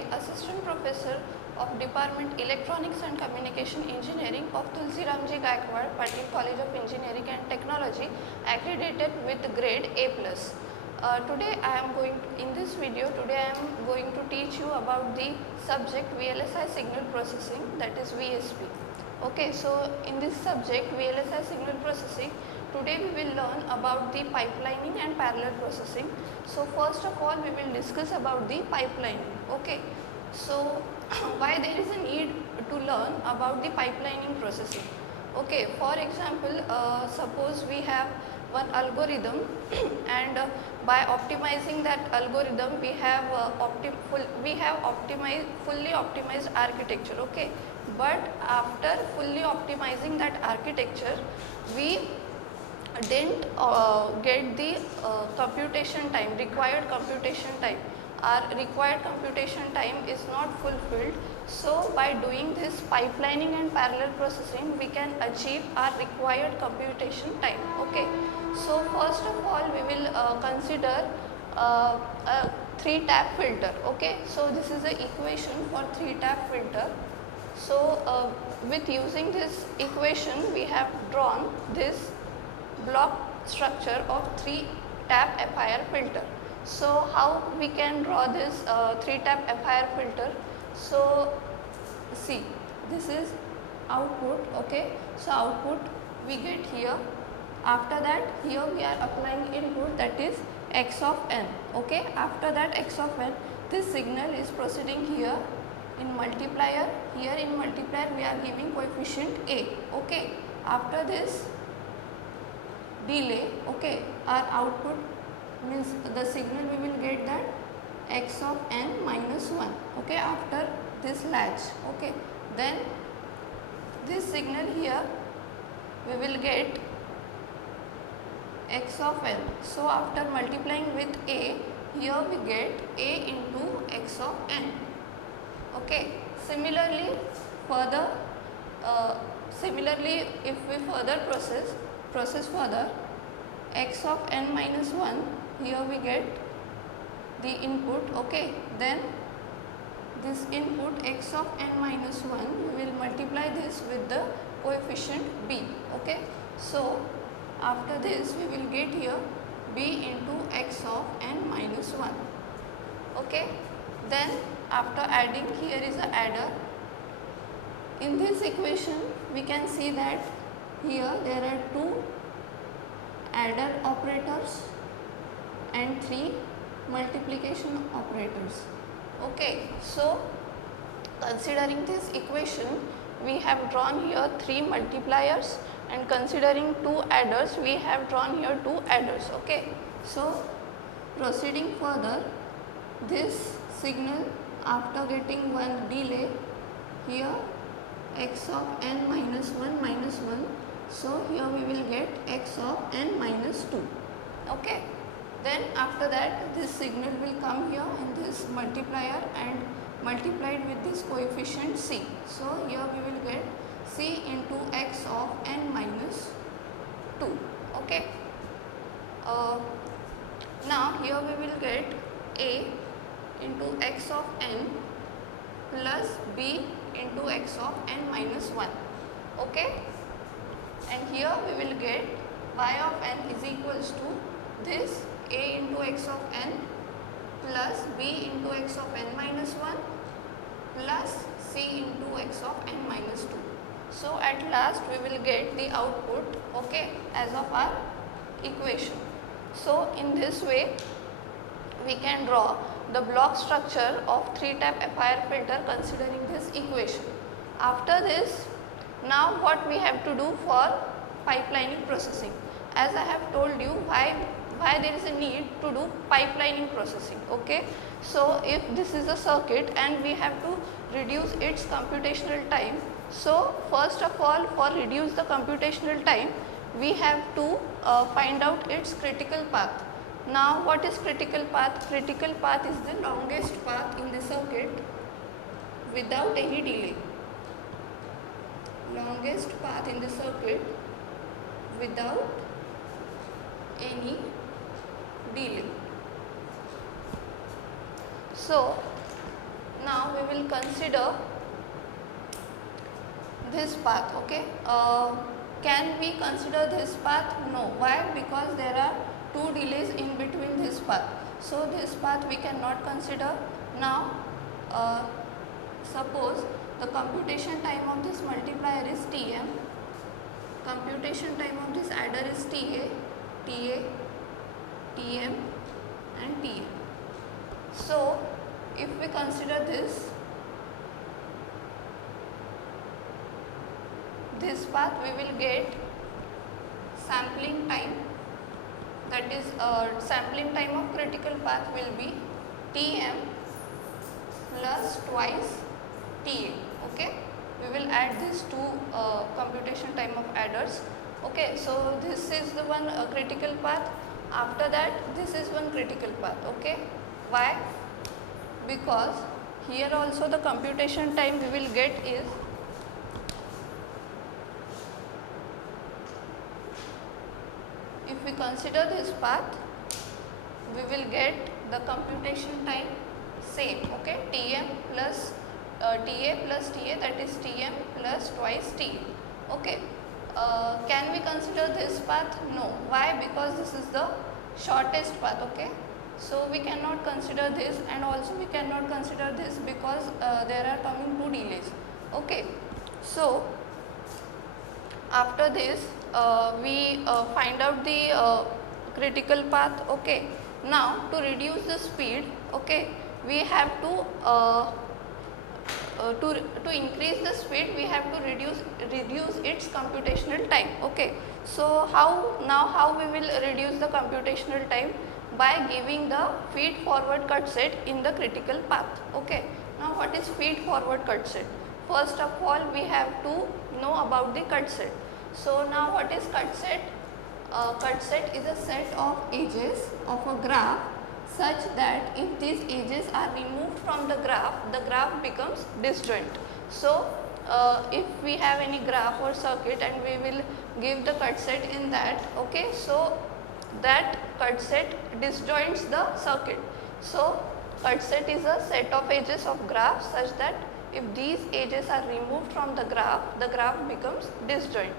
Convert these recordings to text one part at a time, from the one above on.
Pandey, Assistant Professor of Department Electronics and Communication Engineering of Tulsi Ramji Gaikwad, Patil College of Engineering and Technology, accredited with grade A+. Today I am going to, in this video, today I am going to teach you about the subject VLSI signal processing, that is VSP. Okay, so in this subject VLSI signal processing, today we will learn about the pipelining and parallel processing. So first of all we will discuss about the pipelining. Okay, so why there is a need to learn about the pipelining processing. Okay, for example, suppose we have one algorithm and by optimizing that algorithm we have fully optimized architecture. Okay, but after fully optimizing that architecture we didn't get the computation time, required computation time. Our required computation time is not fulfilled. So by doing this pipelining and parallel processing we can achieve our required computation time. Okay, so first of all we will consider a 3-tap filter. Okay, so this is the equation for 3-tap filter. So with using this equation we have drawn this block structure of 3-tap FIR filter. So how we can draw this 3-tap FIR filter? So see, this is output. Okay, so output we get here. After that here we are applying input, that is x of n. Okay, after that x of n, this signal is proceeding here in multiplier. Here in multiplier we are giving coefficient a. Okay, after this delay, okay, our output means the signal we will get that x of n minus 1. Okay, after this latch. Okay, then this signal here we will get x of n. So after multiplying with a, here we get a into x of n. Okay, similarly if we further process further, x of n minus 1, here we get the input. Okay, then this input x of n minus 1, we will multiply this with the coefficient b. Okay, so after this we will get here b into x of n minus 1. Okay, then after adding, here is a adder. In this equation we can see that here there are 2 adder operators and 3 multiplication operators. Okay, so considering this equation we have drawn here 3 multipliers, and considering 2 adders we have drawn here 2 adders. Okay, so proceeding further, this signal after getting one delay, here x of n minus 1 minus 1, so here we will get x of n minus 2. Okay, then after that this signal will come here in this multiplier and multiplied with this coefficient c. So here we will get c into x of n minus 2. Okay, now here we will get a into x of n plus b into x of n minus 1. Okay, and here we will get y of n is equals to this a into x of n plus b into x of n minus 1 plus c into x of n minus 2. So at last we will get the output, okay, as of our equation. So in this way we can draw the block structure of 3-tap FIR filter considering this equation. After this, now what we have to do for pipelining processing? As I have told you why there is a need to do pipelining processing. Okay, so if this is a circuit and we have to reduce its computational time, so first of all, for reduce the computational time we have to find out its critical path. Now what is critical path? Critical path is the longest path in the circuit without any delay. Longest path in the circuit without any delay. So now we will consider this path. Okay, can we consider this path? No. Why? Because there are two delays in between this path, so this path we cannot consider. Now suppose the computation time of this multiplier is Tm, computation time of this adder is Ta, Tm and Tm. So if we consider this path, we will get sampling time, that is sampling time of critical path will be Tm plus twice Ta. Okay, we will add these two computation time of adders. Okay, so this is the one critical path, after that this is one critical path. Okay, why? Because here also the computation time we will get is if we consider this path, we will get the computation time same. Okay, Tm plus Ta plus Ta, that is Tm plus twice Ta. Okay, can we consider this path? No. Why? Because this is the shortest path. Okay, so we cannot consider this, and also we cannot consider this because there are coming two delays. Okay, so after this we find out the critical path. Okay, now to reduce the speed, okay, we have to increase the speed, we have to reduce its computational time. Okay, so how we will reduce the computational time? By giving the feed forward cut set in the critical path. Okay, now what is feed forward cut set? First of all, we have to know about the cut set. So now what is cut set? Cut set is a set of edges of a graph such that if these edges are removed from the graph becomes disjoint. So if we have any graph or circuit and we will give the cut set in that, okay, so that cut set disjoints the circuit. So cut set is a set of edges of graph such that if these edges are removed from the graph becomes disjoint.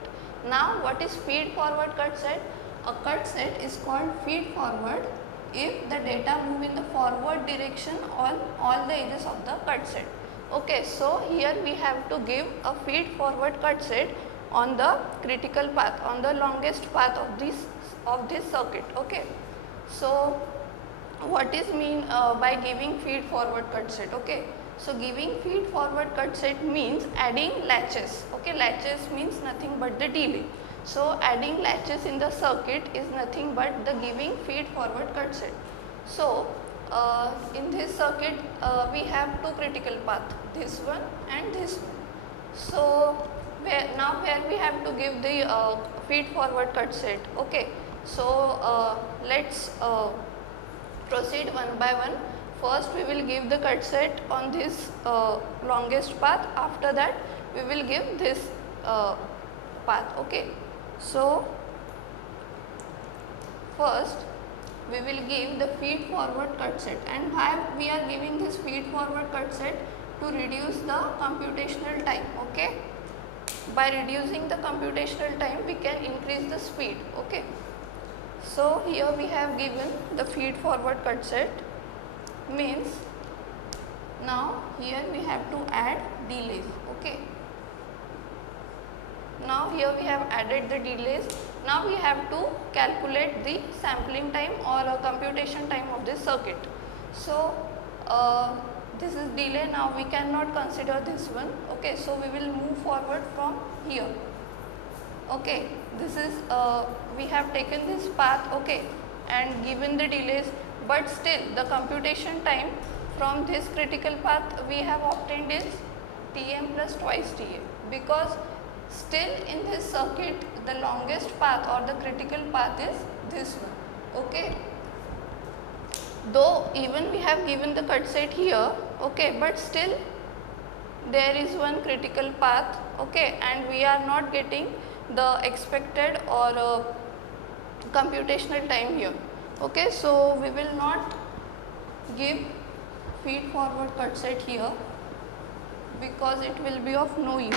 Now what is feed forward cut set? A cut set is called feed forward if the data move in the forward direction on all the edges of the cut set. Okay, so here we have to give a feed forward cut set on the critical path, on the longest path of this circuit. Okay, so what is mean by giving feed forward cut set? Okay, so giving feed forward cut set means adding latches. Okay, latches means nothing but the delay. So adding latches in the circuit is nothing but the giving feed forward cut set. So in this circuit we have two critical paths, this one and this one. So where we have to give the feed forward cut set. Okay, so let's proceed one by one. First we will give the cut set on this longest path, after that we will give this path. Okay, so first we will give the feed forward cut set, and why we are giving this feed forward cut set? To reduce the computational time. Okay, by reducing the computational time we can increase the speed. Okay, so here we have given the feed forward cut set, means now here we have to add delays. Okay, now here we have added the delays. Now we have to calculate the sampling time or computation time of this circuit. So this is delay, now we cannot consider this one. Okay, so we will move forward from here. Okay, this is we have taken this path, okay, and given the delays, but still the computation time from this critical path we have obtained is Tm plus twice Ta, because still in this circuit the longest path or the critical path is this one. Okay, though even we have given the cut set here, okay, but still there is one critical path, okay, and we are not getting the expected or computational time here. Okay, so we will not give feed forward cut set here because it will be of no use.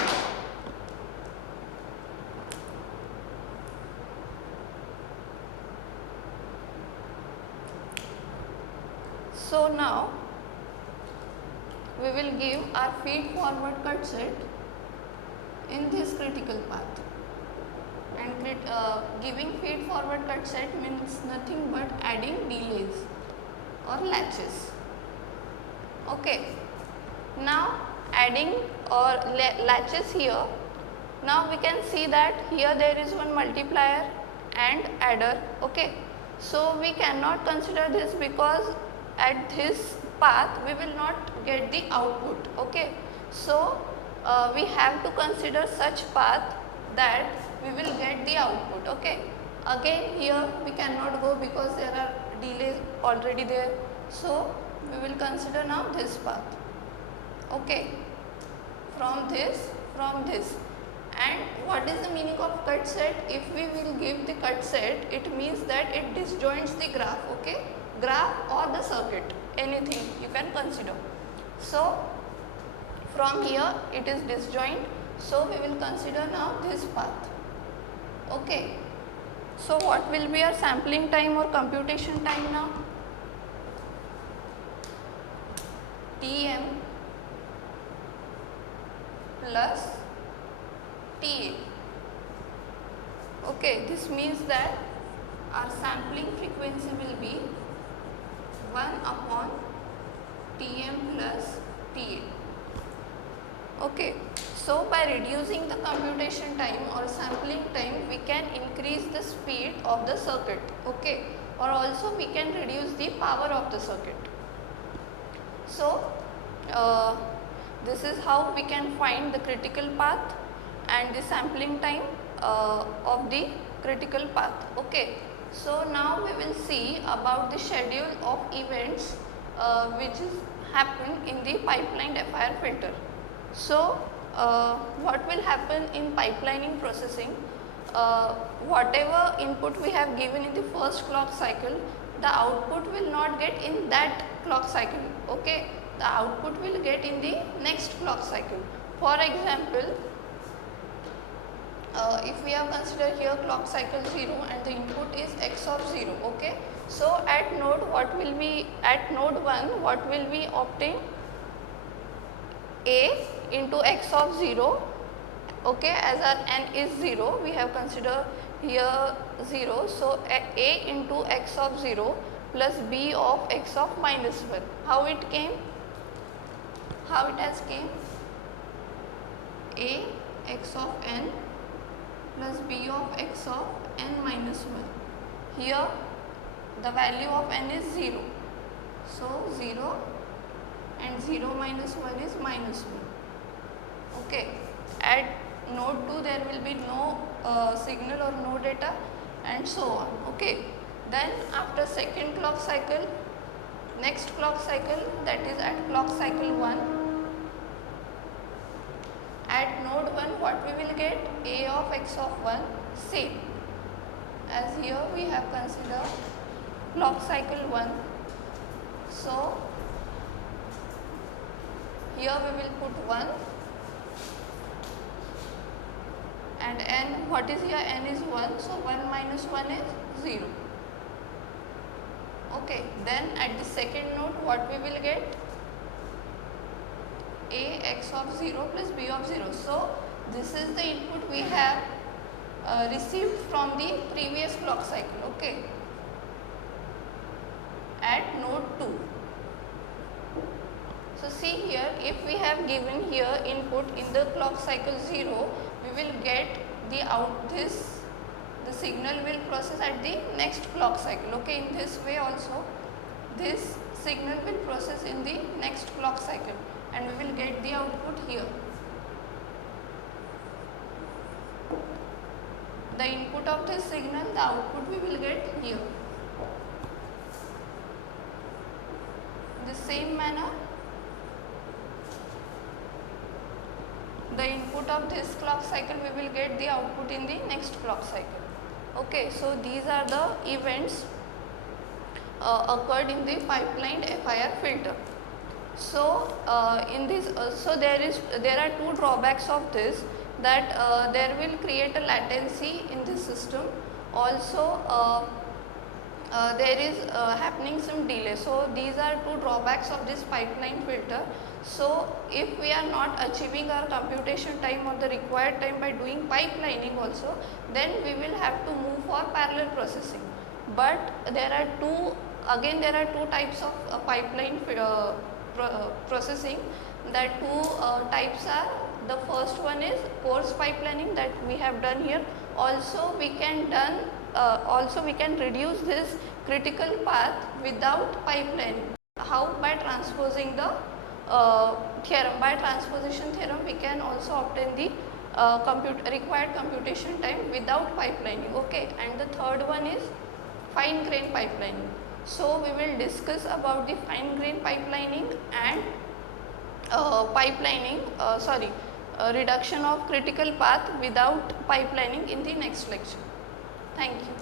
So now we will give our feed forward cut set in this critical path, and giving feed forward cut set means nothing but adding delays or latches. Okay, now adding or latches here, now we can see that here there is one multiplier and adder. Okay, so we cannot consider this because at this path we will not get the output. Okay, so we have to consider such path that we will get the output. Okay, again here we cannot go because there are delays already there, so we will consider now this path. Okay, from this, and what is the meaning of cut set? If we will give the cut set, it means that it disjoints the graph. Okay, graph or the circuit, anything you can consider. So from here it is disjoint, so we will consider now this path. Okay, so what will be our sampling time or computation time now? Tm plus Ta. Okay, this means that our sampling frequency will be 1 upon Tm plus Ta. Okay, so by reducing the computation time or sampling time, we can increase the speed of the circuit. Okay, or also we can reduce the power of the circuit. So this is how we can find the critical path and the sampling time of the critical path. Okay, so now we will see about the schedule of events which is happen in the pipelined FIR filter. So what will happen in pipelining processing? Whatever input we have given in the first clock cycle, the output will not get in that clock cycle. Okay, the output will get in the next clock cycle. For example, if we have considered here clock cycle 0 and the input is x of 0. Okay, so at node what will be, at node 1 what will we obtain? A into x of 0. Okay, as our n is 0, we have considered here 0, so a into x of 0 plus b of x of minus 1. How it came? How it has came? A x of n plus b of x of n minus 1. Here the value of n is 0, so 0 and 0 minus 1 is minus 1. Okay, at node 2 there will be no signal or no data and so on. Okay, then after second clock cycle, next clock cycle, that is at clock cycle 1, at node 1 what we will get? A of x of 1, same as here we have considered clock cycle 1. So here we will put 1 and n, what is here? N is 1, so 1 minus 1 is 0. Okay, then at the second node what we will get? A x of 0 plus b of 0. So this is the input we have received from the previous clock cycle. Okay, at node 2. So see here, if we have given here input in the clock cycle 0, we will get the signal will process at the next clock cycle. Okay, in this way also this signal will process in the next clock cycle and we will get the output here. The input of this signal, the output we will get here. In the same manner, the input of this clock cycle we will get the output in the next clock cycle. Okay, so these are the events occurred in the pipelined FIR filter. So in this, there are two drawbacks of this, that there will create a latency in the system. Also, there is happening some delay. So these are two drawbacks of this pipeline filter. So if we are not achieving our computation time or the required time by doing pipelining also, then we will have to move for parallel processing. But there are two types of pipeline processing. That two types are, the first one is coarse pipelining that we have done here. Also we can reduce this critical path without pipelining. How? By transposing the theorem. By transposition theorem we can also obtain the required computation time without pipelining. Okay, and the third one is fine grain pipelining. So we will discuss about the fine grain pipelining and reduction of critical path without pipelining in the next lecture. Thank you.